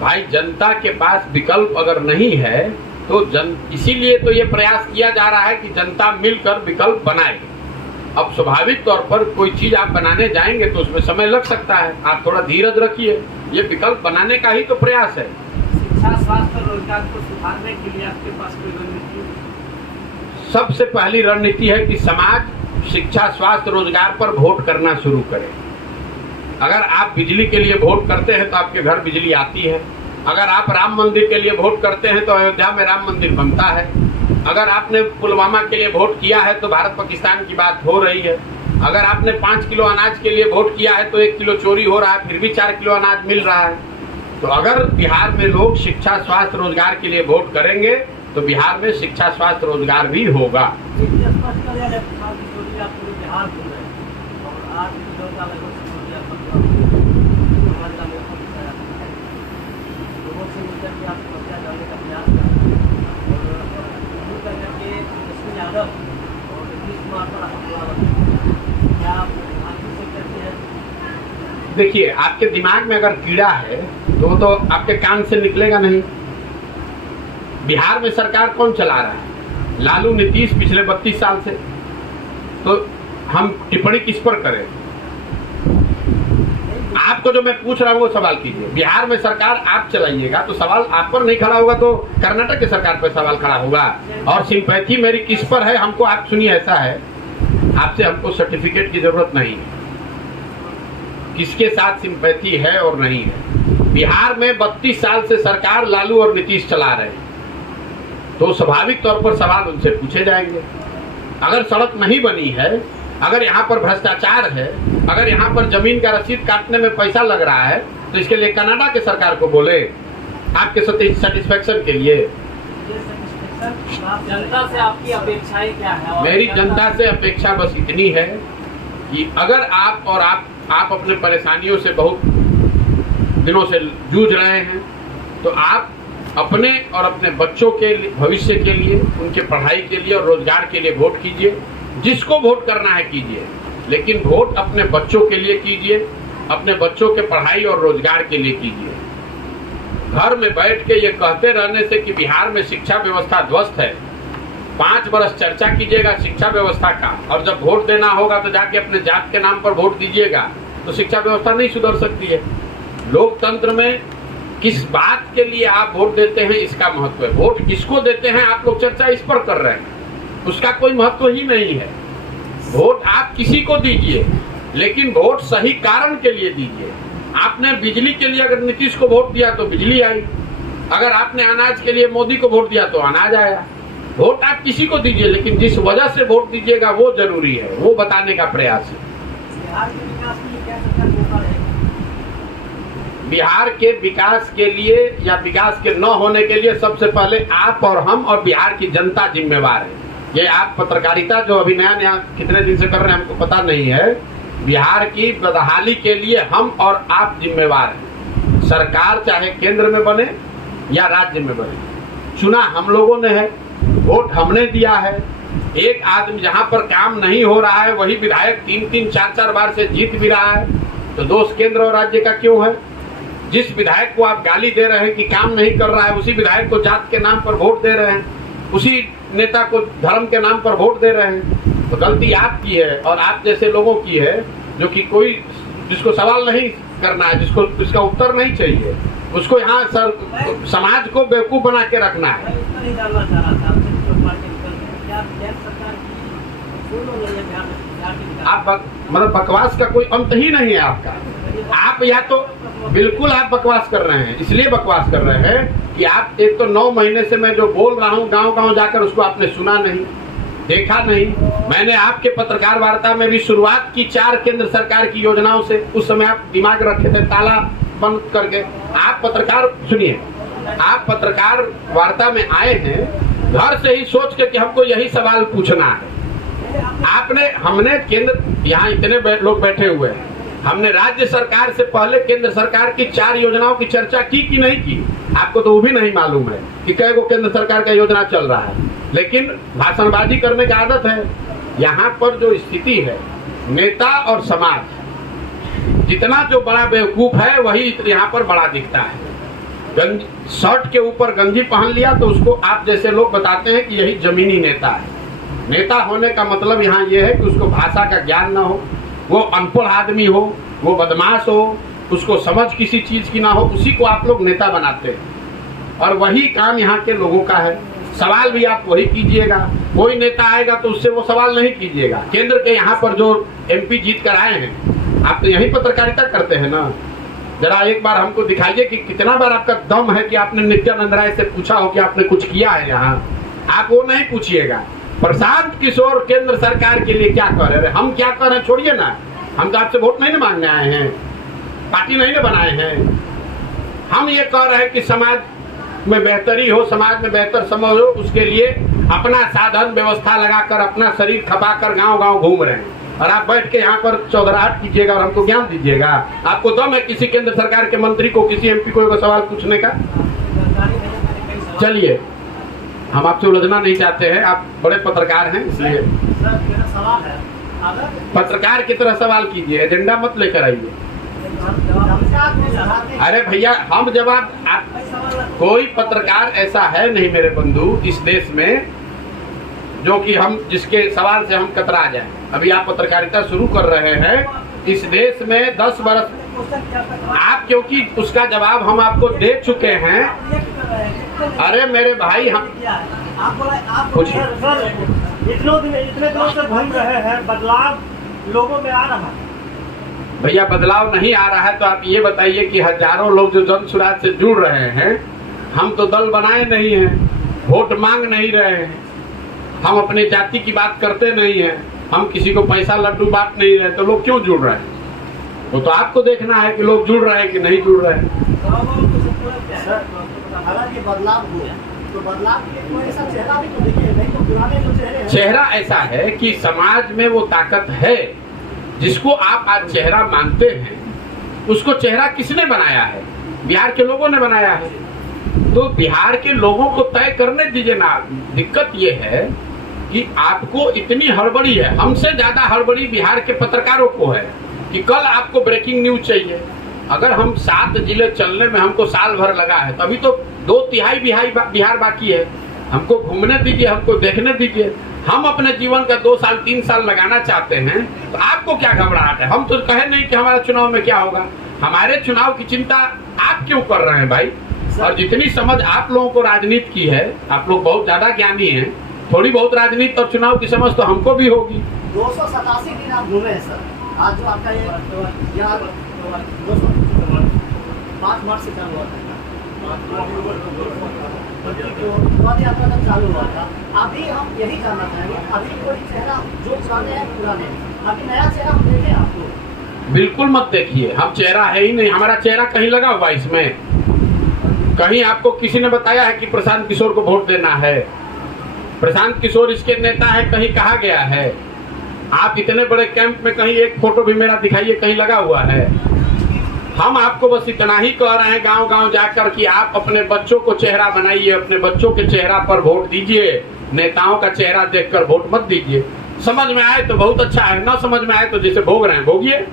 भाई जनता के पास विकल्प अगर नहीं है तो इसीलिए तो ये प्रयास किया जा रहा है कि जनता मिलकर विकल्प बनाए। अब स्वाभाविक तौर पर कोई चीज आप बनाने जाएंगे तो उसमें समय लग सकता है, आप थोड़ा धीरज रखिए, ये विकल्प बनाने का ही तो प्रयास है। शिक्षा, स्वास्थ्य, रोजगार को सुधारने के लिए आपके पास कोई रणनीति? सबसे पहली रणनीति है कि समाज शिक्षा, स्वास्थ्य, रोजगार पर वोट करना शुरू करे। अगर आप बिजली के लिए वोट करते हैं तो आपके घर बिजली आती है। अगर आप राम मंदिर के लिए वोट करते हैं तो अयोध्या में राम मंदिर बनता है। अगर आपने पुलवामा के लिए वोट किया है तो भारत पाकिस्तान की बात हो रही है। अगर आपने 5 किलो अनाज के लिए वोट किया है तो 1 किलो चोरी हो रहा है, फिर भी 4 किलो अनाज मिल रहा है। तो अगर बिहार में लोग शिक्षा, स्वास्थ्य, रोजगार के लिए वोट करेंगे तो बिहार में शिक्षा, स्वास्थ्य, रोजगार भी होगा। देखिए, आपके दिमाग में अगर कीड़ा है तो आपके कान से निकलेगा नहीं। बिहार में सरकार कौन चला रहा है? लालू, नीतीश, पिछले 32 साल से। तो हम टिप्पणी किस पर करें? आपको जो मैं पूछ रहा हूँ वो सवाल कीजिए। बिहार में सरकार आप चलाइएगा तो सवाल आप पर नहीं खड़ा होगा तो कर्नाटक की सरकार पर सवाल खड़ा होगा। और सिंपैथी मेरी किस पर है हमको आप सुनिए। ऐसा है, आपसे हमको सर्टिफिकेट की जरूरत नहीं है, किसके साथ सिंपैथी है और नहीं है। बिहार में 32 साल से सरकार लालू और नीतीश चला रहे हैं, तो स्वाभाविक तौर पर सवाल उनसे पूछे जाएंगे। अगर सड़क नहीं बनी है, अगर यहाँ पर भ्रष्टाचार है, अगर यहाँ पर जमीन का रसीद काटने में पैसा लग रहा है, तो इसके लिए कनाडा के सरकार को बोले आपके सेटिस्फेक्शन के लिए। जनता से आपकी अपेक्षाएं क्या है? मेरी जनता से अपेक्षा बस इतनी है कि अगर आप अपने परेशानियों से बहुत दिनों से जूझ रहे हैं तो आप अपने और अपने बच्चों के भविष्य के लिए, उनके पढ़ाई के लिए और रोजगार के लिए वोट कीजिए। जिसको वोट करना है कीजिए, लेकिन वोट अपने बच्चों के लिए कीजिए, अपने बच्चों के पढ़ाई और रोजगार के लिए कीजिए। घर में बैठ के ये कहते रहने से कि बिहार में शिक्षा व्यवस्था ध्वस्त है, 5 वर्ष चर्चा कीजिएगा शिक्षा व्यवस्था का, और जब वोट देना होगा तो जाके अपने जात के नाम पर वोट दीजिएगा, तो शिक्षा व्यवस्था नहीं सुधर सकती है। लोकतंत्र में किस बात के लिए आप वोट देते हैं इसका महत्व है। वोट किसको देते हैं आप लोग चर्चा इस पर कर रहे हैं, उसका कोई महत्व ही नहीं है। वोट आप किसी को दीजिए, लेकिन वोट सही कारण के लिए दीजिए। आपने बिजली के लिए अगर नीतीश को वोट दिया तो बिजली आई, अगर आपने अनाज के लिए मोदी को वोट दिया तो अनाज आया। वोट आप किसी को दीजिए, लेकिन जिस वजह से वोट दीजिएगा वो जरूरी है, वो बताने का प्रयास है। बिहार के विकास के लिए या विकास के न होने के लिए सबसे पहले आप और हम और बिहार की जनता जिम्मेवार है। ये आप पत्रकारिता जो अभी नया कितने दिन से कर रहे हैं हमको पता नहीं है, बिहार की बदहाली के लिए हम और आप जिम्मेवार हैं। सरकार चाहे केंद्र में बने या राज्य में बने, चुना हम लोगों ने है, वोट हमने दिया है। एक आदमी जहां पर काम नहीं हो रहा है वही विधायक 3-3, 4-4 बार से जीत भी रहा है, तो दोष केंद्र और राज्य का क्यों है? जिस विधायक को आप गाली दे रहे हैं कि काम नहीं कर रहा है, उसी विधायक को जात के नाम पर वोट दे रहे हैं, उसी नेता को धर्म के नाम पर वोट दे रहे हैं। तो गलती आपकी है और आप जैसे लोगों की है, जो कि कोई जिसको सवाल नहीं करना है, जिसको इसका उत्तर नहीं चाहिए, उसको यहाँ समाज को बेवकूफ बना के रखना है। आप मतलब बकवास का कोई अंत ही नहीं है आपका। आप या तो बिल्कुल आप बकवास कर रहे हैं, इसलिए बकवास कर रहे हैं कि आप एक तो 9 महीने से मैं जो बोल रहा हूँ गांव-गांव जाकर उसको आपने सुना नहीं, देखा नहीं। मैंने आपके पत्रकार वार्ता में भी शुरुआत की 4 केंद्र सरकार की योजनाओं से, उस समय आप दिमाग रखे थे ताला बंद करके। आप पत्रकार सुनिए, आप पत्रकार वार्ता में आए हैं घर से ही सोच के कि हमको यही सवाल पूछना है। हमने केंद्र, यहाँ इतने लोग बैठे हुए हैं, हमने राज्य सरकार से पहले केंद्र सरकार की 4 योजनाओं की चर्चा की कि नहीं की? आपको तो वो भी नहीं मालूम है कि कई गो केंद्र सरकार का योजना चल रहा है, लेकिन भाषणबाजी करने की आदत है। यहाँ पर जो स्थिति है, नेता और समाज जितना जो बड़ा बेवकूफ है वही यहाँ पर बड़ा दिखता है। शर्ट के ऊपर गंजी पहन लिया तो उसको आप जैसे लोग बताते हैं कि यही जमीनी नेता है। नेता होने का मतलब यहाँ ये है कि उसको भाषा का ज्ञान ना हो, वो अनपढ़ आदमी हो, वो बदमाश हो, उसको समझ किसी चीज की ना हो, उसी को आप लोग नेता बनाते हैं। और वही काम यहाँ के लोगों का है। सवाल भी आप वही कीजिएगा। कोई नेता आएगा तो उससे वो सवाल नहीं कीजिएगा। केंद्र के यहाँ पर जो MP जीत कर आए हैं, आप तो यही पत्रकारिता करते हैं ना। जरा एक बार हमको दिखाइए कि कितना बार आपका दम है कि आपने नित्यानंद राय से पूछा हो कि आपने कुछ किया है यहाँ। आप वो नहीं पूछिएगा। प्रशांत किशोर केंद्र सरकार के लिए क्या कर रहे हैं, हम क्या कर रहे हैं छोड़िए ना। हम तो आपसे वोट नहीं ना मांगने आए हैं, पार्टी नहीं ना बनाए हैं। हम ये कह रहे हैं कि समाज में बेहतरी हो, समाज में बेहतर समझ हो, उसके लिए अपना साधन व्यवस्था लगाकर अपना शरीर खपाकर गांव गांव घूम रहे हैं। और आप बैठ के यहाँ पर चौधराहट कीजिएगा और हमको ज्ञान दीजिएगा। आपको दम है किसी केंद्र सरकार के मंत्री को, किसी MP को एक सवाल पूछने का? चलिए, हम आपसे उलझना नहीं चाहते हैं, आप बड़े पत्रकार हैं, इसलिए पत्रकार की तरह सवाल कीजिए, एजेंडा मत लेकर आइए। अरे भैया, हम जवाब कोई पत्रकार ऐसा है नहीं मेरे बंधु इस देश में जो कि हम जिसके सवाल से हम कतरा जाएं। अभी आप पत्रकारिता शुरू कर रहे हैं इस देश में 10 वर्ष आप, क्योंकि उसका जवाब हम आपको दे चुके हैं। अरे मेरे भाई, हम कुछ इतने दिनों से घूम रहे हैं, बदलाव लोगों में आ रहा है। भैया, बदलाव नहीं आ रहा है तो आप ये बताइए कि हजारों लोग जो जन सुराज से जुड़ रहे हैं, हम तो दल बनाए नहीं हैं, वोट मांग नहीं रहे हैं, हम अपने जाति की बात करते नहीं हैं, हम किसी को पैसा लड्डू बांट नहीं रहे, तो लोग क्यों जुड़ रहे हैं? वो तो आपको देखना है कि लोग जुड़ रहे हैं कि नहीं जुड़ रहे हैं। हालांकि बदलाव हुआ तो बदलाव के कोई ऐसा चेहरा भी तो देखिए, नहीं तो पुराने जो चेहरे हैं। चेहरा ऐसा है कि समाज में वो ताकत है जिसको आप आज चेहरा मानते हैं, उसको चेहरा किसने बनाया है? बिहार के लोगों ने बनाया है। तो बिहार के लोगों को तय करने दीजिए ना। दिक्कत ये है कि आपको इतनी हड़बड़ी है, हमसे ज्यादा हड़बड़ी बिहार के पत्रकारों को है कि कल आपको ब्रेकिंग न्यूज चाहिए। अगर हम 7 जिले चलने में हमको साल भर लगा है, तो अभी तो 2/3 बिहार बाकी है। हमको घूमने दीजिए, हमको देखने दीजिए। हम अपने जीवन का 2 साल 3 साल लगाना चाहते हैं, तो आपको क्या घबराहट है? हम तो कहे नहीं कि हमारे चुनाव में क्या होगा। हमारे चुनाव की चिंता आप क्यों कर रहे हैं भाई? और जितनी समझ आप लोगों को राजनीति की है, आप लोग बहुत ज्यादा ज्ञानी हैं, थोड़ी बहुत राजनीति और चुनाव की समझ तो हमको भी होगी। 287 दिन आप घूमे हैं सर। आज जो आपका ये 5 मार्च से चालू हुआ था, पद यात्रा जब चालू हुआ था, अभी हम यही जानना चाहेंगे, अभी कोई चेहरा जो पुराने हैं पुराने, अभी नया चेहरा हम देखें आपको? बिल्कुल मत देखिए, हम चेहरा है ही नहीं। हमारा चेहरा कहीं लगा हुआ इसमें? कहीं आपको किसी ने बताया है कि प्रशांत किशोर को वोट देना है? प्रशांत किशोर इसके नेता है, कहीं कहा गया है? आप इतने बड़े कैंप में कहीं एक फोटो भी मेरा दिखाइए, कहीं लगा हुआ है? हम आपको बस इतना ही कह रहे हैं गांव गांव जाकर कि आप अपने बच्चों को चेहरा बनाइए, अपने बच्चों के चेहरा पर वोट दीजिए, नेताओं का चेहरा देखकर वोट मत दीजिए। समझ में आए तो बहुत अच्छा है, ना समझ में आए तो जिसे भोग रहे हैं भोगिए।